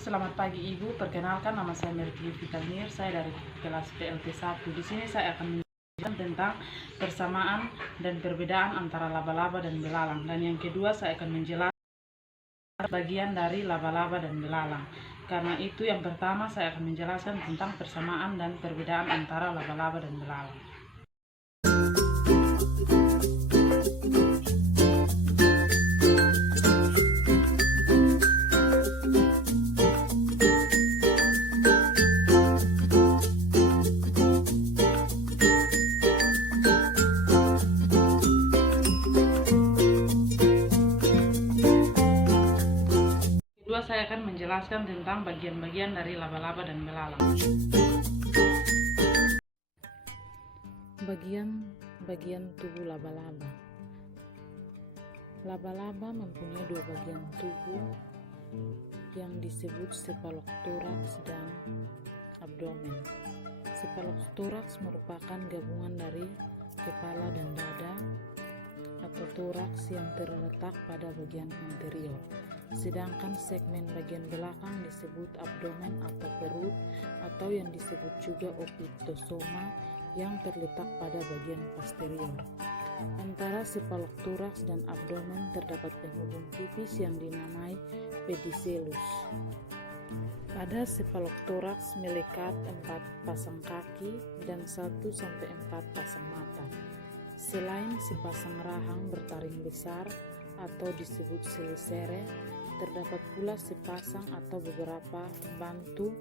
Selamat pagi Ibu, perkenalkan nama saya Merky Vitalmir, saya dari kelas PLT 1. Di sini saya akan menjelaskan tentang persamaan dan perbedaan antara laba-laba dan belalang. Dan yang kedua saya akan menjelaskan bagian dari laba-laba dan belalang. Karena itu yang pertama saya akan menjelaskan tentang persamaan dan perbedaan antara laba-laba dan belalang. Kedua saya akan menjelaskan tentang bagian-bagian dari laba-laba dan belalang. Bagian tubuh laba-laba. Laba-laba mempunyai dua bagian tubuh yang disebut cephalothorax dan abdomen. Cephalothorax merupakan gabungan dari kepala dan dada atau toraks yang terletak pada bagian anterior. Sedangkan segmen bagian belakang disebut abdomen atau perut atau yang disebut juga opistosoma yang terletak pada bagian posterior. Antara cephalothorax dan abdomen terdapat penghubung tipis yang dinamai pedicellus. Pada cephalothorax melekat 4 pasang kaki dan 1-4 pasang mata. Selain sepasang rahang bertaring besar atau disebut selisere, terdapat pula sepasang atau beberapa bantu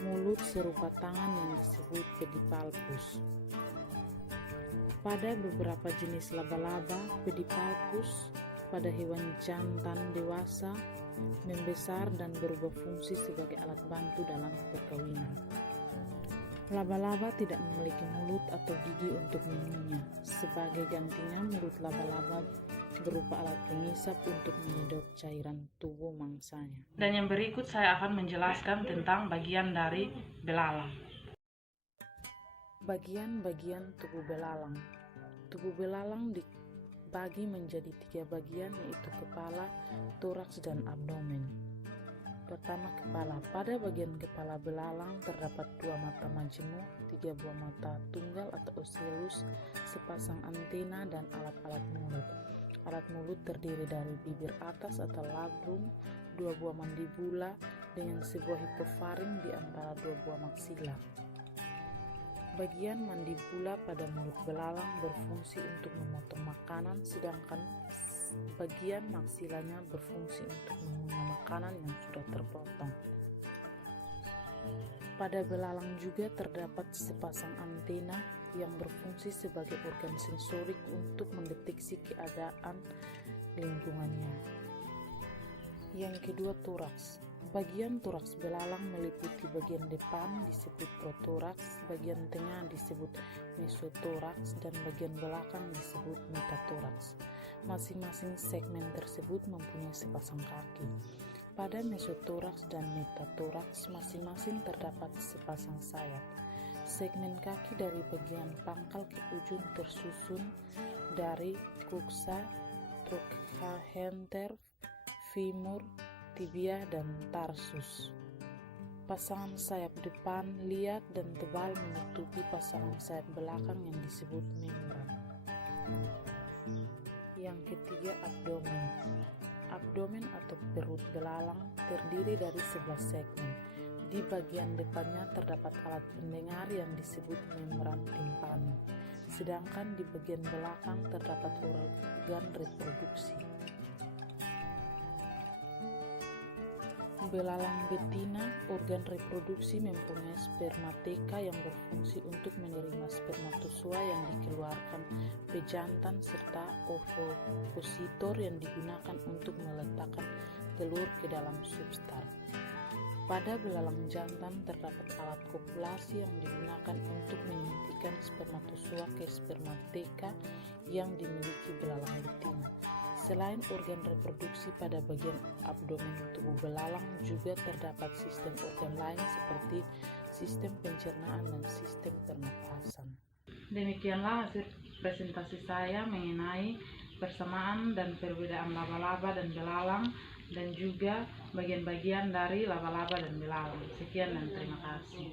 mulut serupa tangan yang disebut pedipalpus. Pada beberapa jenis laba-laba, pedipalpus pada hewan jantan dewasa membesar dan berubah fungsi sebagai alat bantu dalam perkawinan. Laba-laba tidak memiliki mulut atau gigi untuk mengunyah. Sebagai gantinya, mulut laba-laba berupa alat pengisap untuk menyedot cairan tubuh mangsanya. Dan yang berikut saya akan menjelaskan tentang bagian dari belalang. Bagian-bagian tubuh belalang. Tubuh belalang dibagi menjadi 3 bagian, yaitu kepala, toraks, dan abdomen. Pertama, kepala. Pada bagian kepala belalang terdapat 2 mata majemuk, 3 buah mata tunggal atau ocellus, sepasang antena, dan alat-alat mulut. Alat mulut terdiri dari bibir atas atau labrum, 2 buah mandibula, dengan sebuah hipofaring di antara 2 buah maksila. Bagian mandibula pada mulut belalang berfungsi untuk memotong makanan, sedangkan bagian maksilanya berfungsi untuk mengunyah makanan yang sudah terpotong. Pada belalang juga terdapat sepasang antena yang berfungsi sebagai organ sensorik untuk mendeteksi keadaan lingkungannya. Yang kedua, toraks. Bagian toraks belalang meliputi bagian depan disebut protoraks, bagian tengah disebut mesotoraks, dan bagian belakang disebut metatoraks. Masing-masing segmen tersebut mempunyai sepasang kaki. Pada mesotoraks dan metatoraks masing-masing terdapat sepasang sayap. Segmen kaki dari bagian pangkal ke ujung tersusun dari coxa, trochanter, femur, tibia, dan tarsus. Pasangan sayap depan liat dan tebal menutupi pasangan sayap belakang yang disebut membran. Yang ketiga, abdomen. Abdomen atau perut belalang terdiri dari 11 segmen. Di bagian depannya terdapat alat pendengar yang disebut membran timpani, sedangkan di bagian belakang terdapat organ reproduksi. Belalang betina, organ reproduksi mempunyai spermateka yang berfungsi untuk menerima spermatozoa yang dikeluarkan pejantan serta ovipositor yang digunakan untuk meletakkan telur ke dalam substrat. Pada belalang jantan terdapat alat kopulasi yang digunakan untuk menyuntikkan spermatozoa ke spermateka yang dimiliki belalang betina. Selain organ reproduksi pada bagian abdomen tubuh belalang, juga terdapat sistem organ lain seperti sistem pencernaan dan sistem pernapasan. Demikianlah hasil presentasi saya mengenai persamaan dan perbedaan laba-laba dan belalang dan juga bagian-bagian dari laba-laba dan belalang. Sekian dan terima kasih.